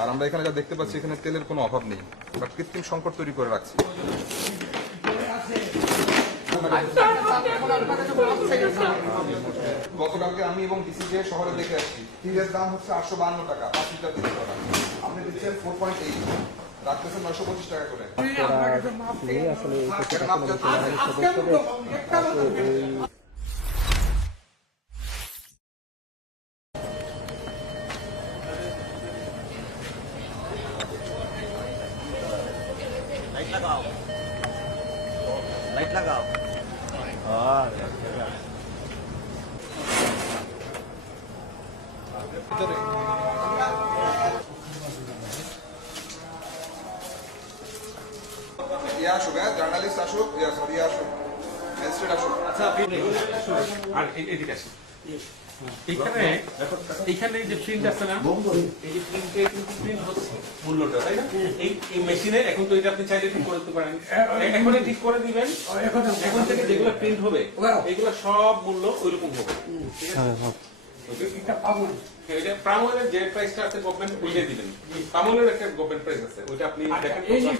আর আমরা এখানে যা দেখতে পাচ্ছি এখানে তেলের কোনো অভাব নেই, বাট কৃত্রিম সংকট তৈরি করে রাখছি। গতকালকে আমি এবং ডিসিজে শহরে দেখে আসছি, তেলের দাম হচ্ছে 852 টাকা, 5 লিটার তেল করা। আপনি দিচ্ছেন 4.8, রাখতেছেন 925 টাকা করে। लाइट लगाओ, लाइट लगाओ। ইয়ে আসুক, জার্নালিস্ট আসুক, সরি আসুক, ম্যাজিস্ট্রেট আসুক। আচ্ছা আপনি আর এদিকে আসেন। এইখানে যে প্রিন্ট আছে না, এই যে প্রিন্টে কিন্তু প্রিন্ট হচ্ছে মূল্যটা, তাই না? এই মেশিনে এখন তো এটা আপনি চাইলে ঠিক করে দিতে পারেন, এখনই ঠিক করে দিবেন। এখন থেকে যেগুলো প্রিন্ট হবে এগুলো সব মূল্য ওইরকম হবে, ঠিক আছে? এটা প্রামলের যে প্রাইসটা আছে গভর্নমেন্ট ওইটাই দিবেন। প্রামলের একটা গভর্নমেন্ট প্রাইস আছে, ওইটা আপনি দেখেন।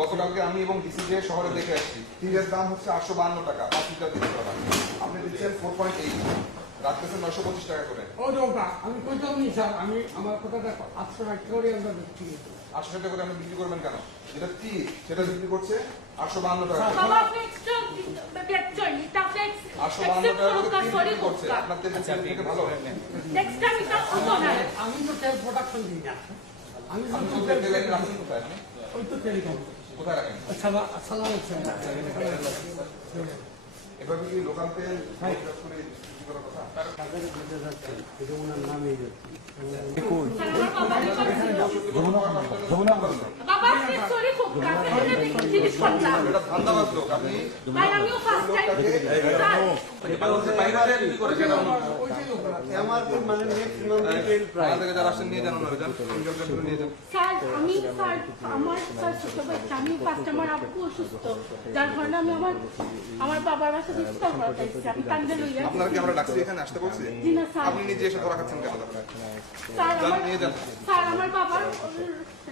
গতকালকে আমি এবং ডিসিজে শহরে দেখে আসছি, তেলের দাম হচ্ছে 852 টাকা, 5 লিটার তেল করা। আপনি দিচ্ছেন 4.8, রাখতেছেন 925 টাকা করে। আমি কইতাম নি স্যার, আমি আমার কথাটা 800 টাকা করে আমরা বিক্রি করি। 800 টাকা করে আপনি বিক্রি করবেন কেন? যেটা তিল সেটা বিক্রি করছে 852 টাকা করে। বাবা আপনি এক্সট্রা লেকচার এটা আপনি 852 টাকা করে তিল বিক্রি করছে। আপনার তেল থেকে ভালো। নেক্সট টাইম এটা হতো না। আমি তো তেল প্রোডাকশন দিই না। আমি আপনি তো তেল রাখছেন কোথায়? আপনি ওই তো টেলিকম কোথায় রাখেন? সালাম হচ্ছে এভাবে কি লোকাল তেল করে বিক্রি করার কথা? বাবা আপনি সরি খুব কাছে জিনিস করলাম। এটা ধান্দাবাজ লোক। আপনি ভাই আমিও ফার্স্ট টাইম থেকে যারা আসছেন নিয়ে যান, ওনারা যান, নিয়ে যান। স্যার আমার স্যার ছোট বাচ্চা, আমি ফার্স্ট আমার আব্বু অসুস্থ, যার কারণে আমি আমার বাবার বাসা ইফতার করতে এসেছি। আমি কান্দে লইয়া আপনারা কি আমরা ডাকছি এখানে আসতে বলছি? জি না স্যার। আপনি নিজে এসে ধরা খাচ্ছেন কেন? স্যার আমার বাবার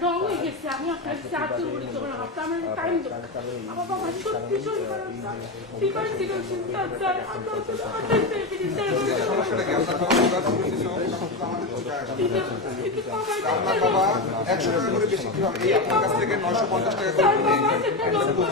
রং হয়ে গেছে, আমি আপনার সাহায্য করি তো আমার টাইম দেবো। আমার বাবা সত্যি শরীর খারাপ স্যার, ফিভার ছিল স্যার, সমস্যাটা কি? আপনার বাবা আপনার বাবা 100 টাকা করে বেশি কি হবে? এই আপনার কাছ থেকে 950 টাকা করে